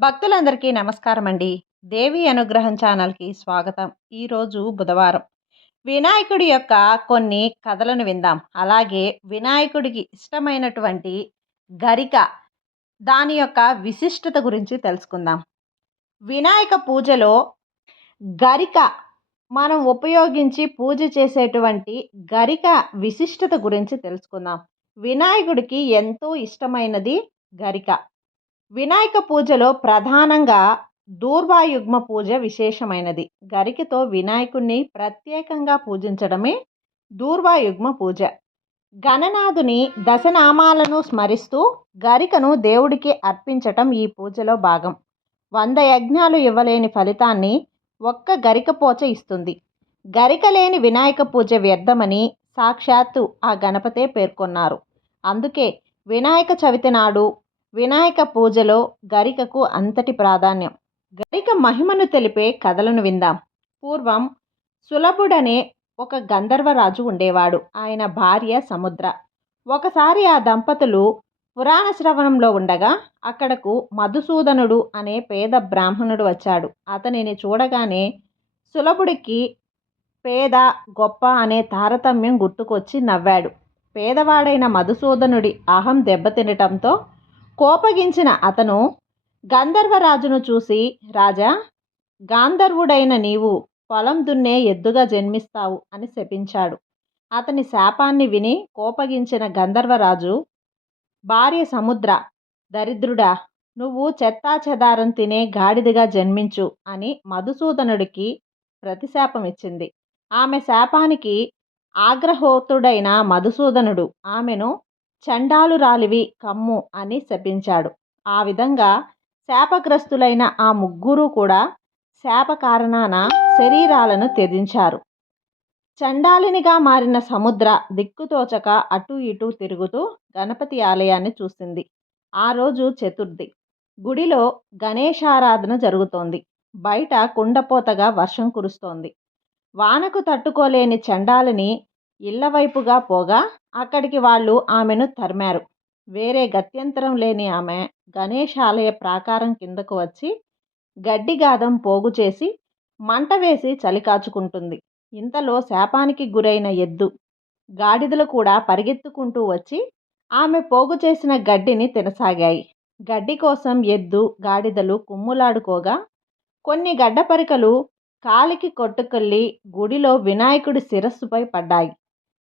భక్తులందరికీ నమస్కారం అండి దేవి అనుగ్రహం ఛానల్కి స్వాగతం. ఈరోజు బుధవారం. వినాయకుడి యొక్క కొన్ని కథలను విందాం. అలాగే వినాయకుడికి ఇష్టమైనటువంటి గరిక దాని యొక్క విశిష్టత గురించి తెలుసుకుందాం. వినాయక పూజలో గరిక మనం ఉపయోగించి పూజ చేసేటువంటి గరిక విశిష్టత గురించి తెలుసుకుందాం. వినాయకుడికి ఎంతో ఇష్టమైనది గరిక. వినాయక పూజలో ప్రధానంగా దూర్వాయుగ్మ పూజ విశేషమైనది. గరికతో వినాయకుణ్ణి ప్రత్యేకంగా పూజించడమే దూర్వాయుగ్మ పూజ. గణనాథుని దశనామాలను స్మరిస్తూ గరికను దేవుడికి అర్పించటం ఈ పూజలో భాగం. వంద యజ్ఞాలు ఇవ్వలేని ఫలితాన్ని ఒక్క గరిక పోచ ఇస్తుంది. గరిక లేని వినాయక పూజ వ్యర్థమని సాక్షాత్తు ఆ గణపతే పేర్కొన్నారు. అందుకే వినాయక చవితి నాడు వినాయక పూజలో గరికకు అంతటి ప్రాధాన్యం. గరిక మహిమను తెలిపే కథలను విందాం. పూర్వం సులభుడనే ఒక గంధర్వరాజు ఉండేవాడు. ఆయన భార్య సముద్ర. ఒకసారి ఆ దంపతులు పురాణ శ్రవణంలో ఉండగా అక్కడకు మధుసూదనుడు అనే పేద బ్రాహ్మణుడు వచ్చాడు. అతనిని చూడగానే సులభుడికి పేద గొప్ప అనే తారతమ్యం గుర్తుకొచ్చి నవ్వాడు. పేదవాడైన మధుసూదనుడి అహం దెబ్బతినటంతో కోపగించిన అతను గంధర్వరాజును చూసి రాజా గాంధర్వుడైన నీవు పొలం దున్నే ఎద్దుగా జన్మిస్తావు అని శపించాడు. అతని శాపాన్ని విని కోపగించిన గంధర్వరాజు భార్య సముద్ర దరిద్రుడా నువ్వు చెత్తా చెదారం తినే గాడిదగా జన్మించు అని మధుసూదనుడికి ప్రతిశాపం ఇచ్చింది ఆమె శాపానికి ఆగ్రహోతుడైన మధుసూదనుడు ఆమెను చండాలురాలివి కమ్ము అని శపించాడు. ఆ విధంగా శాపగ్రస్తులైన ఆ ముగ్గురు కూడా శాప కారణాన శరీరాలను త్యజించారు. చండాలినిగా మారిన సముద్ర దిక్కుతోచక అటు ఇటు తిరుగుతూ గణపతి ఆలయాన్ని చూసింది. ఆ రోజు చతుర్థి. గుడిలో గణేశారాధన జరుగుతోంది. బయట కుండపోతగా వర్షం కురుస్తోంది. వానకు తట్టుకోలేని చండాలని ఇళ్ళ వైపుగా పోగా అక్కడికి వాళ్ళు ఆమెను తరిమారు. వేరే గత్యంతరం లేని ఆమె గణేష్ ఆలయ ప్రాకారం కిందకు వచ్చి గడ్డిగాదం పోగు చేసి మంట వేసి చలి కాచుకుంటుంది. ఇంతలో శాపానికి గురైన ఎద్దు గాడిదలు కూడా పరిగెత్తుకుంటూ వచ్చి ఆమె పోగు చేసిన గడ్డిని తినసాగాయి. గడ్డి కోసం ఎద్దు గాడిదలు కుమ్ములాడుకోగా కొన్ని గడ్డపరికలు కాలికి కొట్టుకెళ్ళి గుడిలో వినాయకుడి శిరస్సుపై పడ్డాయి.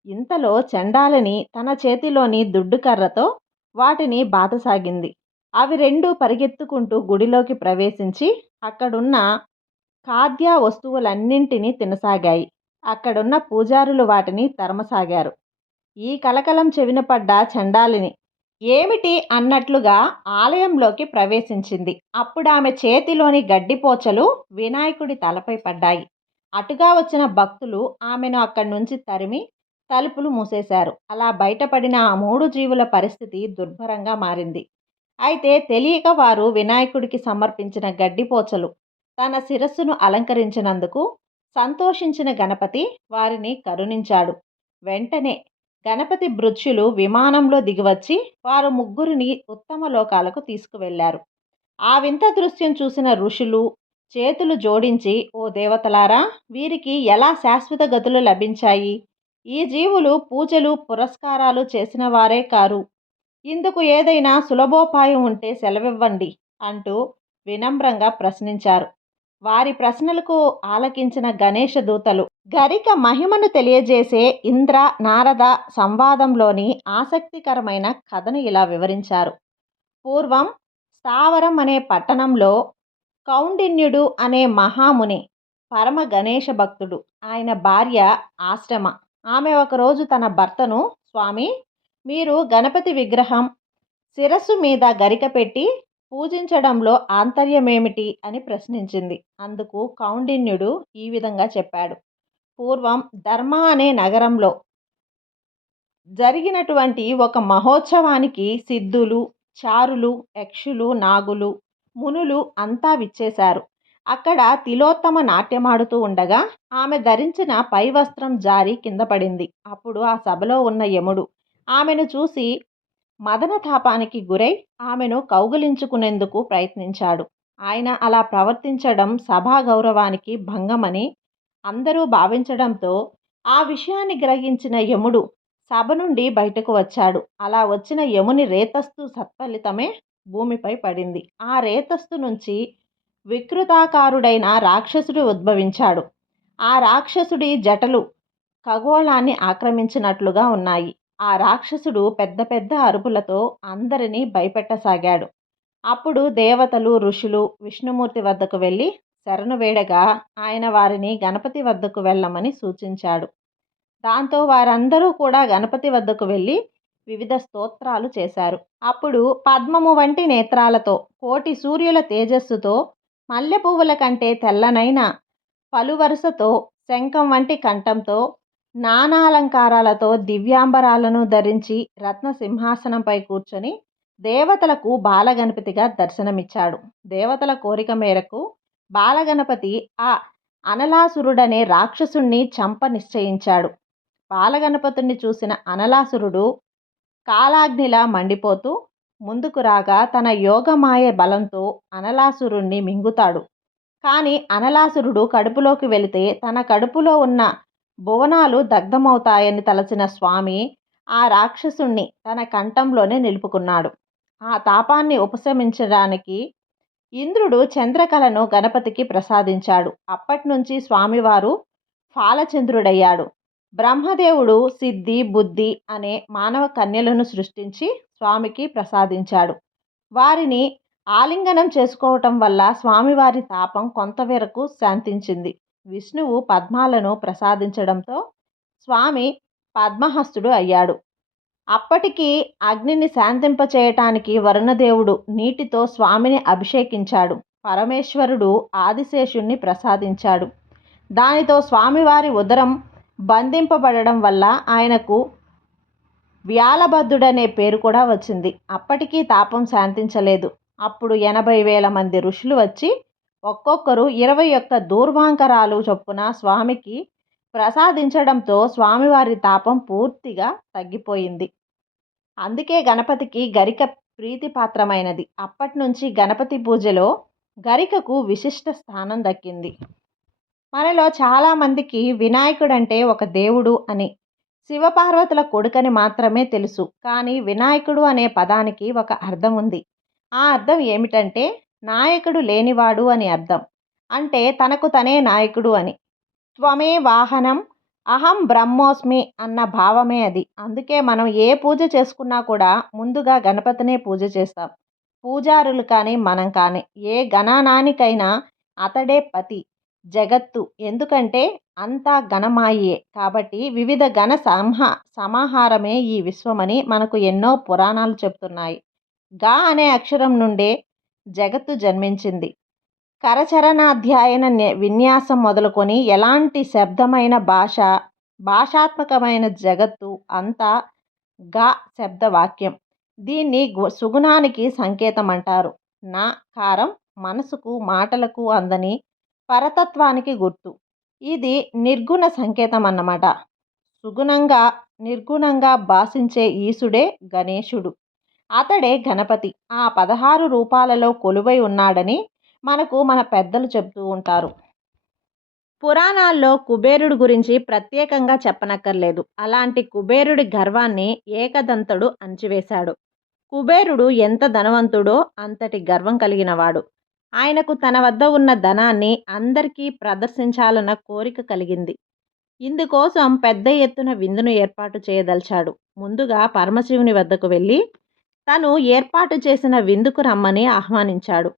ఇంతలో చండాలని తన చేతిలోని దుడ్డుకర్రతో వాటిని బాతసాగింది. అవి రెండు పరిగెత్తుకుంటూ గుడిలోకి ప్రవేశించి అక్కడున్న ఖాద్య వస్తువులన్నింటినీ తినసాగాయి. అక్కడున్న పూజారులు వాటిని తరమసాగారు. ఈ కలకలం చెవిన పడ్డ చండాలిని ఏమిటి అన్నట్లుగా ఆలయంలోకి ప్రవేశించింది. అప్పుడు ఆమె చేతిలోని గడ్డిపోచలు వినాయకుడి తలపై పడ్డాయి. అటుగా వచ్చిన భక్తులు ఆమెను అక్కడి నుంచి తరిమి తలుపులు మూసేశారు. అలా బయటపడిన ఆ మూడు జీవుల పరిస్థితి దుర్భరంగా మారింది. అయితే తెలియక వారు వినాయకుడికి సమర్పించిన గడ్డిపోచలు తన శిరస్సును అలంకరించినందుకు సంతోషించిన గణపతి వారిని కరుణించాడు. వెంటనే గణపతి భృత్యులు విమానంలో దిగివచ్చి వారు ముగ్గురిని ఉత్తమ లోకాలకు తీసుకువెళ్ళారు ఆ వింత దృశ్యం చూసిన ఋషులు చేతులు జోడించి ఓ దేవతలారా వీరికి ఎలా శాశ్వత గతులు లభించాయి? ఈ జీవులు పూజలు పురస్కారాలు చేసిన వారే కారు. ఇందుకు ఏదైనా సులభోపాయం ఉంటే సెలవివ్వండి అంటూ వినమ్రంగా ప్రశ్నించారు. వారి ప్రశ్నలకు ఆలకించిన గణేష దూతలు గరిక మహిమను తెలియజేసే ఇంద్ర నారద సంవాదంలోని ఆసక్తికరమైన కథను ఇలా వివరించారు. పూర్వం స్థావరం అనే పట్టణంలో కౌండిన్యుడు అనే మహాముని పరమ గణేష భక్తుడు. ఆయన భార్య ఆశ్రమ. ఆమె ఒకరోజు తన భర్తను స్వామి మీరు గణపతి విగ్రహం శిరస్సు మీద గరిక పెట్టి పూజించడంలో ఆంతర్యమేమిటి? అని ప్రశ్నించింది. అందుకు కౌండిన్యుడు ఈ విధంగా చెప్పాడు. పూర్వం ధర్మ అనే నగరంలో జరిగినటువంటి ఒక మహోత్సవానికి సిద్ధులు చారులు యక్షులు నాగులు మునులు అంతా విచ్చేశారు. అక్కడ తిలోత్తమ నాట్యమాడుతూ ఉండగా ఆమె ధరించిన పై వస్త్రం జారి కింద పడింది. అప్పుడు ఆ సభలో ఉన్న యముడు ఆమెను చూసి మదన తాపానికి గురై ఆమెను కౌగులించుకునేందుకు ప్రయత్నించాడు. ఆయన అలా ప్రవర్తించడం సభా గౌరవానికి భంగమని అందరూ భావించడంతో ఆ విషయాన్ని గ్రహించిన యముడు సభ నుండి బయటకు వచ్చాడు. అలా వచ్చిన యముని రేతస్తు సత్ఫలితమే భూమిపై పడింది. ఆ రేతస్తు నుంచి వికృతాకారుడైన రాక్షసుడు ఉద్భవించాడు. ఆ రాక్షసుడి జటలు ఖగోళాన్ని ఆక్రమించినట్లుగా ఉన్నాయి. ఆ రాక్షసుడు పెద్ద పెద్ద అరుపులతో అందరినీ భయపెట్టసాగాడు. అప్పుడు దేవతలు ఋషులు విష్ణుమూర్తి వద్దకు వెళ్ళి శరణు వేడగా ఆయన వారిని గణపతి వద్దకు వెళ్ళమని సూచించాడు. దాంతో వారందరూ కూడా గణపతి వద్దకు వెళ్ళి వివిధ స్తోత్రాలు చేశారు. అప్పుడు పద్మము వంటి నేత్రాలతో కోటి సూర్యుల తేజస్సుతో మల్లె పువ్వుల కంటే తెల్లనైన పలువరుసతో శంఖం వంటి కంఠంతో నానాలంకారాలతో దివ్యాంబరాలను ధరించి రత్న సింహాసనంపై కూర్చొని దేవతలకు బాలగణపతిగా దర్శనమిచ్చాడు. దేవతల కోరిక మేరకు బాలగణపతి ఆ అనలాసురుడనే రాక్షసుణ్ణి చంప నిశ్చయించాడు. బాలగణపతుణ్ణి చూసిన అనలాసురుడు కాలాగ్నిలా మండిపోతూ ముందుకు రాగా తన యోగమాయ బలంతో అనలాసురుణ్ణి మింగుతాడు. కానీ అనలాసురుడు కడుపులోకి వెళితే తన కడుపులో ఉన్న భువనాలు దగ్ధమవుతాయని తలచిన స్వామి ఆ రాక్షసుణ్ణి తన కంఠంలోనే నిలుపుకున్నాడు. ఆ తాపాన్ని ఉపశమించడానికి ఇంద్రుడు చంద్రకళను గణపతికి ప్రసాదించాడు. అప్పటి నుంచి స్వామివారు ఫాలచంద్రుడయ్యాడు. బ్రహ్మదేవుడు సిద్ధి బుద్ధి అనే మానవ కన్యలను సృష్టించి స్వామికి ప్రసాదించాడు. వారిని ఆలింగనం చేసుకోవటం వల్ల స్వామివారి తాపం కొంతవరకు శాంతించింది. విష్ణువు పద్మాలను ప్రసాదించడంతో స్వామి పద్మహస్తుడు అయ్యాడు. అప్పటికి అగ్నిని శాంతింపచేయటానికి వరుణదేవుడు నీటితో స్వామిని అభిషేకించాడు. పరమేశ్వరుడు ఆదిశేషుణ్ణి ప్రసాదించాడు. దానితో స్వామివారి ఉదరం బంధింపబడడం వల్ల ఆయనకు వ్యాలభద్రుడనే పేరు కూడా వచ్చింది. అప్పటికీ తాపం శాంతించలేదు. అప్పుడు ఎనభై వేల మంది ఋషులు వచ్చి ఒక్కొక్కరు ఇరవై ఒక్క దూర్వాంకరాలు చొప్పున స్వామికి ప్రసాదించడంతో స్వామివారి తాపం పూర్తిగా తగ్గిపోయింది. అందుకే గణపతికి గరిక ప్రీతిపాత్రమైనది. అప్పటి నుంచి గణపతి పూజలో గరికకు విశిష్ట స్థానం దక్కింది. మనలో చాలామందికి వినాయకుడంటే ఒక దేవుడు అని. శివపార్వతుల కొడుకని మాత్రమే తెలుసు. కానీ వినాయకుడు అనే పదానికి ఒక అర్థం ఉంది. ఆ అర్థం ఏమిటంటే నాయకుడు లేనివాడు అని అర్థం. అంటే తనకు తనే నాయకుడు అని. త్వమే వాహనం అహం బ్రహ్మోస్మి అన్న భావమే అది. అందుకే మనం ఏ పూజ చేసుకున్నా కూడా ముందుగా గణపతినే పూజ చేస్తాం. పూజారులు కానీ మనం కానీ ఏ గణానానికైనా అతడే పతి. జగత్తు. ఎందుకంటే అంతా ఘనమాయే. కాబట్టి వివిధ ఘన సంహ సమాహారమే ఈ విశ్వమని మనకు ఎన్నో పురాణాలు చెప్తున్నాయి. గా అనే అక్షరం నుండే జగత్తు జన్మించింది. కరచరణాధ్యాయన విన్యాసం మొదలుకొని ఎలాంటి శబ్దమైన భాష భాషాత్మకమైన జగత్తు అంతా గా శబ్ద వాక్యం దీన్ని సుగుణానికి సంకేతం అంటారు నా కారం మనసుకు మాటలకు అందని పరతత్వానికి గుర్తు. ఇది నిర్గుణ సంకేతం అన్నమాట సుగుణంగా నిర్గుణంగా భాషించే ఈశుడే గణేశుడు. అతడే గణపతి. ఆ పదహారు రూపాలలో కొలువై ఉన్నాడని మనకు మన పెద్దలు చెబుతూ ఉంటారు. పురాణాల్లో కుబేరుడు గురించి ప్రత్యేకంగా చెప్పనక్కర్లేదు. అలాంటి కుబేరుడి గర్వాన్ని ఏకదంతుడు అంచివేశాడు. కుబేరుడు ఎంత ధనవంతుడో అంతటి గర్వం కలిగినవాడు. ఆయనకు తన వద్ద ఉన్న ధనాన్ని అందరికీ ప్రదర్శించాలన్న కోరిక కలిగింది. ఇందుకోసం పెద్ద ఎత్తున విందును ఏర్పాటు చేయదలిచాడు. ముందుగా పరమశివుని వద్దకు వెళ్ళి తను ఏర్పాటు చేసిన విందుకు రమ్మని ఆహ్వానించాడు.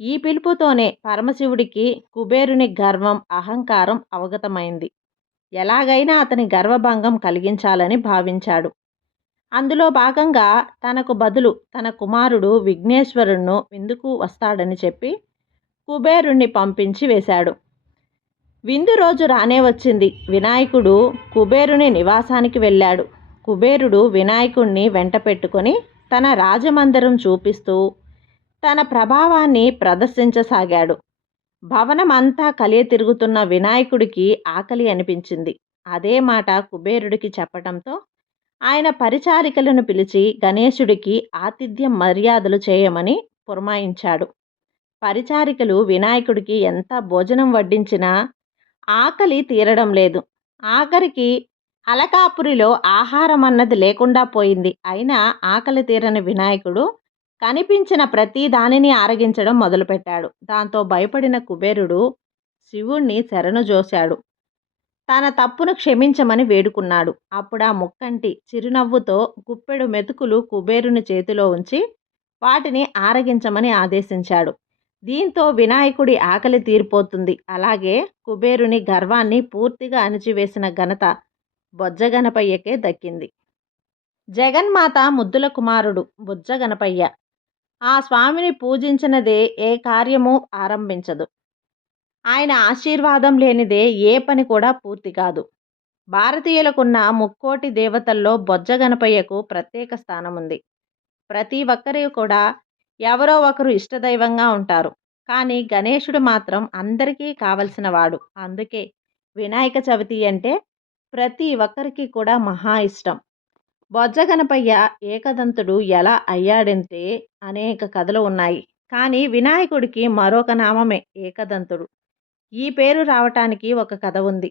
ఈ పిలుపుతోనే పరమశివుడికి కుబేరుని గర్వం అహంకారం అవగతమైంది. ఎలాగైనా అతని గర్వభంగం కలిగించాలని భావించాడు. అందులో భాగంగా తనకు బదులు తన కుమారుడు విఘ్నేశ్వరుణ్ణు విందుకు వస్తాడని చెప్పి కుబేరుణ్ణి పంపించి వేశాడు. విందు రోజు రానే వచ్చింది. వినాయకుడు కుబేరుని నివాసానికి వెళ్ళాడు. కుబేరుడు వినాయకుణ్ణి వెంట పెట్టుకొని తన రాజమందిరం చూపిస్తూ తన ప్రభావాన్ని ప్రదర్శించసాగాడు. భవనం అంతా కలియ తిరుగుతున్న వినాయకుడికి ఆకలి అనిపించింది. అదే మాట కుబేరుడికి చెప్పటంతో ఆయన పరిచారికలను పిలిచి గణేశుడికి ఆతిథ్యం మర్యాదలు చేయమని పురమాయించాడు. పరిచారికలు వినాయకుడికి ఎంత భోజనం వడ్డించినా ఆకలి తీరడం లేదు. ఆఖరికి అలకాపురిలో ఆహారం అన్నది లేకుండా పోయింది. అయినా ఆకలి తీరని వినాయకుడు కనిపించిన ప్రతి దానిని ఆరగించడం మొదలుపెట్టాడు. దాంతో భయపడిన కుబేరుడు శివుణ్ణి శరణు జోశాడు. తన తప్పును క్షమించమని వేడుకున్నాడు. అప్పుడా ఆ ముక్కంటి చిరునవ్వుతో గుప్పెడు మెతుకులు కుబేరుని చేతిలో ఉంచి వాటిని ఆరగించమని ఆదేశించాడు. దీంతో వినాయకుడి ఆకలి తీరిపోతుంది. అలాగే కుబేరుని గర్వాన్ని పూర్తిగా అణిచివేసిన ఘనత బొజ్జగనపయ్యకే దక్కింది. జగన్మాత ముద్దుల కుమారుడు బుజ్జగనపయ్య ఆ స్వామిని పూజించినదే ఏ కార్యము ఆరంభించదు. ఆయన ఆశీర్వాదం లేనిదే ఏ పని కూడా పూర్తి కాదు. భారతీయులకున్న ముక్కోటి దేవతల్లో బొజ్జ గణపయ్యకు ప్రత్యేక స్థానం ఉంది ప్రతి ఒక్కరి కూడా ఎవరో ఒకరు ఇష్టదైవంగా ఉంటారు. కానీ గణేశుడు మాత్రం అందరికీ కావలసిన వాడు. అందుకే వినాయక చవితి అంటే ప్రతి ఒక్కరికి కూడా మహా ఇష్టం. బొజ్జ గణపయ్య ఏకదంతుడు ఎలా అయ్యాడంటే అనేక కథలు ఉన్నాయి. కానీ వినాయకుడికి మరొక నామమే ఏకదంతుడు. ఈ పేరు రావటానికి ఒక కథ ఉంది.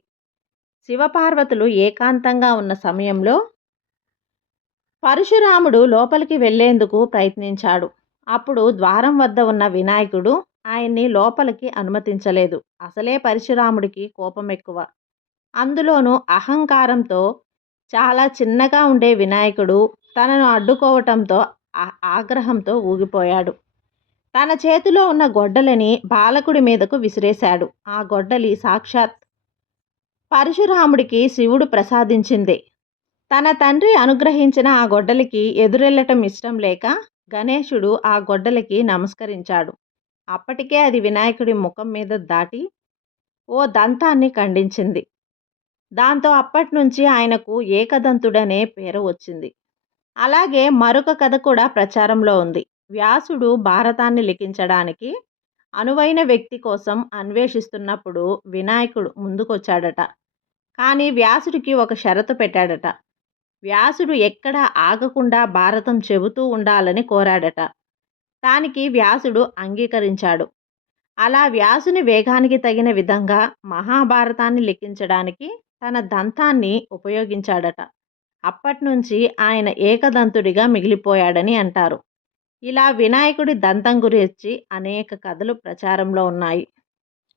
శివపార్వతులు ఏకాంతంగా ఉన్న సమయంలో పరశురాముడు లోపలికి వెళ్ళేందుకు ప్రయత్నించాడు. అప్పుడు ద్వారం వద్ద ఉన్న వినాయకుడు ఆయన్ని లోపలికి అనుమతించలేదు. అసలే పరశురాముడికి కోపం ఎక్కువ. అందులోనూ అహంకారంతో చాలా చిన్నగా ఉండే వినాయకుడు తనను అడ్డుకోవటంతో ఆగ్రహంతో ఊగిపోయాడు. తన చేతిలో ఉన్న గొడ్డలని బాలకుడి మీదకు విసిరేశాడు. ఆ గొడ్డలి సాక్షాత్ పరశురాముడికి శివుడు ప్రసాదించింది. తన తండ్రి అనుగ్రహించిన ఆ గొడ్డలికి ఎదురెళ్ళటం ఇష్టం లేక గణేశుడు ఆ గొడ్డలికి నమస్కరించాడు. అప్పటికే అది వినాయకుడి ముఖం మీద దాటి ఓ దంతాన్ని ఖండించింది. దాంతో అప్పటి నుంచి ఆయనకు ఏకదంతుడనే పేరు వచ్చింది. అలాగే మరొక కథ కూడా ప్రచారంలో ఉంది. వ్యాసుడు భారతాన్ని లిఖించడానికి అనువైన వ్యక్తి కోసం అన్వేషిస్తున్నప్పుడు వినాయకుడు ముందుకొచ్చాడట. కానీ వ్యాసుడికి ఒక షరతు పెట్టాడట. వ్యాసుడు ఎక్కడ ఆగకుండా భారతం చెబుతూ ఉండాలని కోరాడట. దానికి వ్యాసుడు అంగీకరించాడు. అలా వ్యాసుని వేగానికి తగిన విధంగా మహాభారతాన్ని లిఖించడానికి తన దంతాన్ని ఉపయోగించాడట. అప్పటి నుంచి ఆయన ఏకదంతుడిగా మిగిలిపోయాడని అంటారు. ఇలా వినాయకుడి దంతం గురించి అనేక కథలు ప్రచారంలో ఉన్నాయి.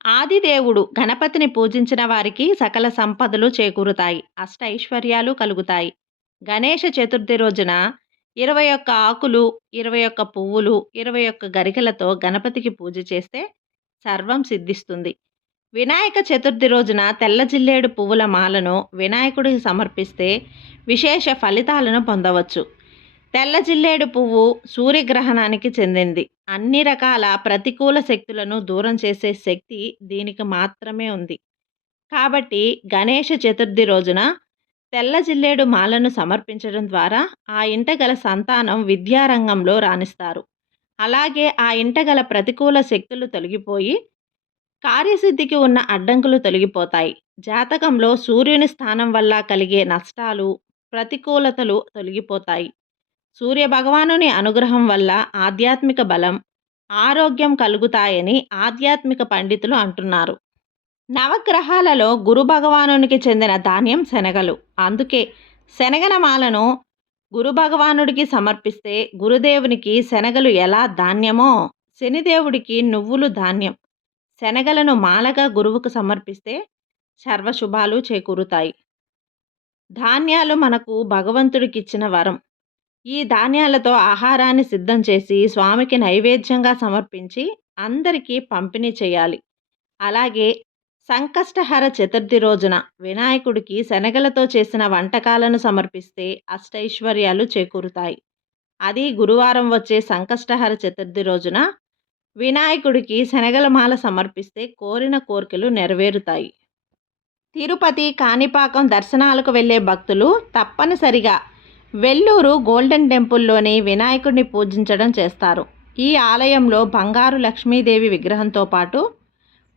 ఆదిదేవుడు గణపతిని పూజించిన వారికి సకల సంపదలు చేకూరుతాయి. అష్ట ఐశ్వర్యాలు కలుగుతాయి. గణేష చతుర్థి రోజున ఇరవై ఒక్క ఆకులు ఇరవై ఒక్క పువ్వులు ఇరవై ఒక్క గరికలతో గణపతికి పూజ చేస్తే సర్వం సిద్ధిస్తుంది. వినాయక చతుర్థి రోజున తెల్ల జిల్లేడు పువ్వుల మాలను వినాయకుడికి సమర్పిస్తే విశేష ఫలితాలను పొందవచ్చు. తెల్ల జిల్లేడు పువ్వు సూర్యగ్రహణానికి చెందింది. అన్ని రకాల ప్రతికూల శక్తులను దూరం చేసే శక్తి దీనికి మాత్రమే ఉంది. కాబట్టి గణేష చతుర్థి రోజున తెల్ల జిల్లేడు మాలను సమర్పించడం ద్వారా ఆ ఇంట గల సంతానం విద్యారంగంలో రాణిస్తారు. అలాగే ఆ ఇంట గల ప్రతికూల శక్తులు తొలగిపోయి కార్యసిద్ధికి ఉన్న అడ్డంకులు తొలగిపోతాయి. జాతకంలో సూర్యుని స్థానం వల్ల కలిగే నష్టాలు ప్రతికూలతలు తొలగిపోతాయి. సూర్య భగవానుని అనుగ్రహం వల్ల ఆధ్యాత్మిక బలం ఆరోగ్యం కలుగుతాయని ఆధ్యాత్మిక పండితులు అంటున్నారు. నవగ్రహాలలో గురు భగవానునికి చెందిన ధాన్యం శనగలు. అందుకే శనగనమాలను గురు భగవానుడికి సమర్పిస్తే గురుదేవునికి శనగలు ఎలా ధాన్యమో శనిదేవుడికి నువ్వులు ధాన్యం. శనగలను మాలగా గురువుకు సమర్పిస్తే సర్వశుభాలు చేకూరుతాయి. ధాన్యాలు మనకు భగవంతుడికిచ్చిన వరం. ఈ ధాన్యాలతో ఆహారాన్ని సిద్ధం చేసి స్వామికి నైవేద్యంగా సమర్పించి అందరికీ పంపిణీ చేయాలి. అలాగే సంకష్టహర చతుర్థి రోజున వినాయకుడికి శనగలతో చేసిన వంటకాలను సమర్పిస్తే అష్టైశ్వర్యాలు చేకూరుతాయి. అది గురువారం వచ్చే సంకష్టహర చతుర్థి రోజున వినాయకుడికి శనగల మాల సమర్పిస్తే కోరిన కోరికలు నెరవేరుతాయి. తిరుపతి కాణిపాకం దర్శనాలకు వెళ్ళే భక్తులు తప్పనిసరిగా వెల్లూరు గోల్డెన్ టెంపుల్లోని వినాయకుడిని పూజించడం చేస్తారు. ఈ ఆలయంలో బంగారు లక్ష్మీదేవి విగ్రహంతో పాటు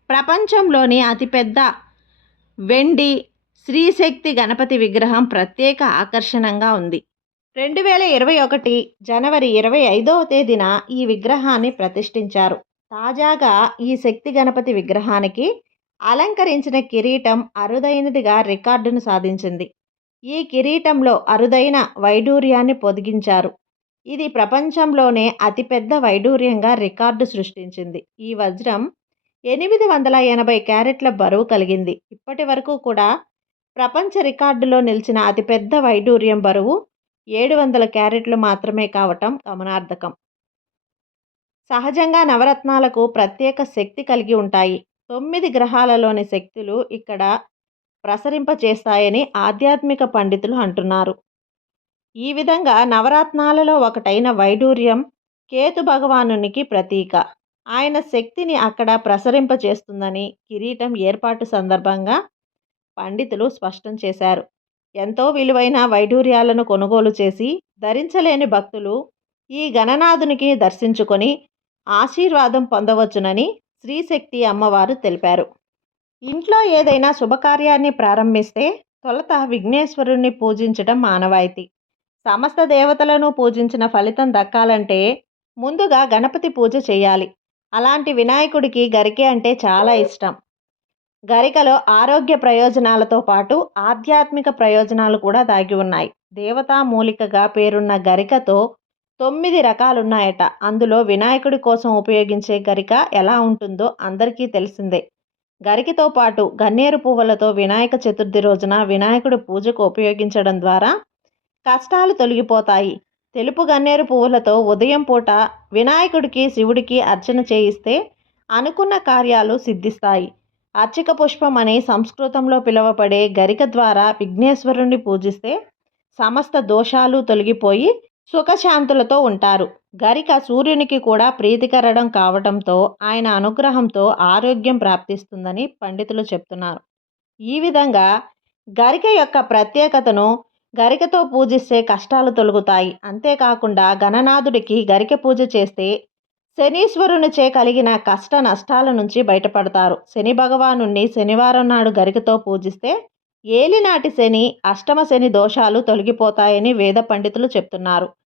ప్రపంచంలోని అతిపెద్ద వెండి శ్రీశక్తి గణపతి విగ్రహం ప్రత్యేక ఆకర్షణంగా ఉంది. రెండు వేల ఇరవై ఒకటి జనవరి ఇరవై ఐదవ తేదీన ఈ విగ్రహాన్ని ప్రతిష్ఠించారు. తాజాగా ఈ శక్తి గణపతి విగ్రహానికి అలంకరించిన కిరీటం అరుదైనదిగా రికార్డును సాధించింది. ఈ కిరీటంలో అరుదైన వైడూర్యాన్ని పొదిగించారు. ఇది ప్రపంచంలోనే అతిపెద్ద వైడూర్యంగా రికార్డు సృష్టించింది. ఈ వజ్రం ఎనిమిది వందల ఎనభై క్యారెట్ల బరువు కలిగింది. ఇప్పటి వరకు కూడా ప్రపంచ రికార్డులో నిలిచిన అతిపెద్ద వైడూర్యం బరువు ఏడు వందల క్యారెట్లు మాత్రమే కావటం గమనార్థకం సహజంగా నవరత్నాలకు ప్రత్యేక శక్తి కలిగి ఉంటాయి. తొమ్మిది గ్రహాలలోని శక్తులు ఇక్కడ ప్రసరింపచేస్తాయని ఆధ్యాత్మిక పండితులు అంటున్నారు. ఈ విధంగా నవరత్నాలలో ఒకటైన వైడూర్యం కేతు భగవానునికి ప్రతీక. ఆయన శక్తిని అక్కడ ప్రసరింపచేస్తుందని కిరీటం ఏర్పాటు సందర్భంగా పండితులు స్పష్టం చేశారు. ఎంతో విలువైన వైడూర్యాలను కొనుగోలు చేసి ధరించలేని భక్తులు ఈ గణనాథునికి దర్శించుకొని ఆశీర్వాదం పొందవచ్చునని శ్రీశక్తి అమ్మవారు తెలిపారు. ఇంట్లో ఏదైనా శుభకార్యాన్ని ప్రారంభిస్తే తొలత విఘ్నేశ్వరుణ్ణి పూజించడం మానవాయితీ. సమస్త దేవతలను పూజించిన ఫలితం దక్కాలంటే ముందుగా గణపతి పూజ చేయాలి. అలాంటి వినాయకుడికి గరికె అంటే చాలా ఇష్టం. గరికలో ఆరోగ్య ప్రయోజనాలతో పాటు ఆధ్యాత్మిక ప్రయోజనాలు కూడా దాగి ఉన్నాయి. దేవతా మూలికగా పేరున్న గరికతో తొమ్మిది రకాలున్నాయట. అందులో వినాయకుడి కోసం ఉపయోగించే గరిక ఎలా ఉంటుందో అందరికీ తెలిసిందే. గరికతో పాటు గన్నేరు పువ్వులతో వినాయక చతుర్థి రోజున వినాయకుడి పూజకు ఉపయోగించడం ద్వారా కష్టాలు తొలగిపోతాయి. తెలుపు గన్నేరు పువ్వులతో ఉదయం పూట వినాయకుడికి శివుడికి అర్చన చేయిస్తే అనుకున్న కార్యాలు సిద్ధిస్తాయి. అర్చక పుష్పం అని సంస్కృతంలో పిలువబడే గరిక ద్వారా విఘ్నేశ్వరుణ్ణి పూజిస్తే సమస్త దోషాలు తొలగిపోయి సుఖశాంతులతో ఉంటారు. గరిక సూర్యునికి కూడా ప్రీతికరడం కావడంతో ఆయన అనుగ్రహంతో ఆరోగ్యం ప్రాప్తిస్తుందని పండితులు చెప్తున్నారు. ఈ విధంగా గరిక యొక్క ప్రత్యేకతను గరికతో పూజిస్తే కష్టాలు తొలగుతాయి. అంతేకాకుండా గణనాథుడికి గరిక పూజ చేస్తే శనీశ్వరునిచే కలిగిన కష్ట నష్టాల నుంచి బయటపడతారు. శని భగవాను శనివారం నాడు గరికతో పూజిస్తే ఏలినాటి శని అష్టమ శని దోషాలు తొలగిపోతాయని వేద పండితులు చెప్తున్నారు.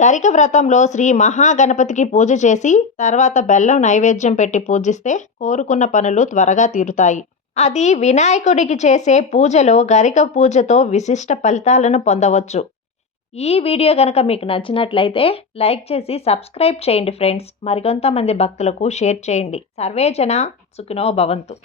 గరిక వ్రతంలో శ్రీ మహాగణపతికి పూజ చేసి తర్వాత బెల్లం నైవేద్యం పెట్టి పూజిస్తే కోరుకున్న పనులు త్వరగా తీరుతాయి. అది వినాయకుడికి చేసే పూజలో గరిక పూజతో విశిష్ట ఫలితాలను పొందవచ్చు. ఈ వీడియో కనుక మీకు నచ్చినట్లయితే లైక్ చేసి సబ్స్క్రైబ్ చేయండి ఫ్రెండ్స్. మరికొంతమంది భక్తులకు షేర్ చేయండి. సర్వేజన సుఖినో భవంతు.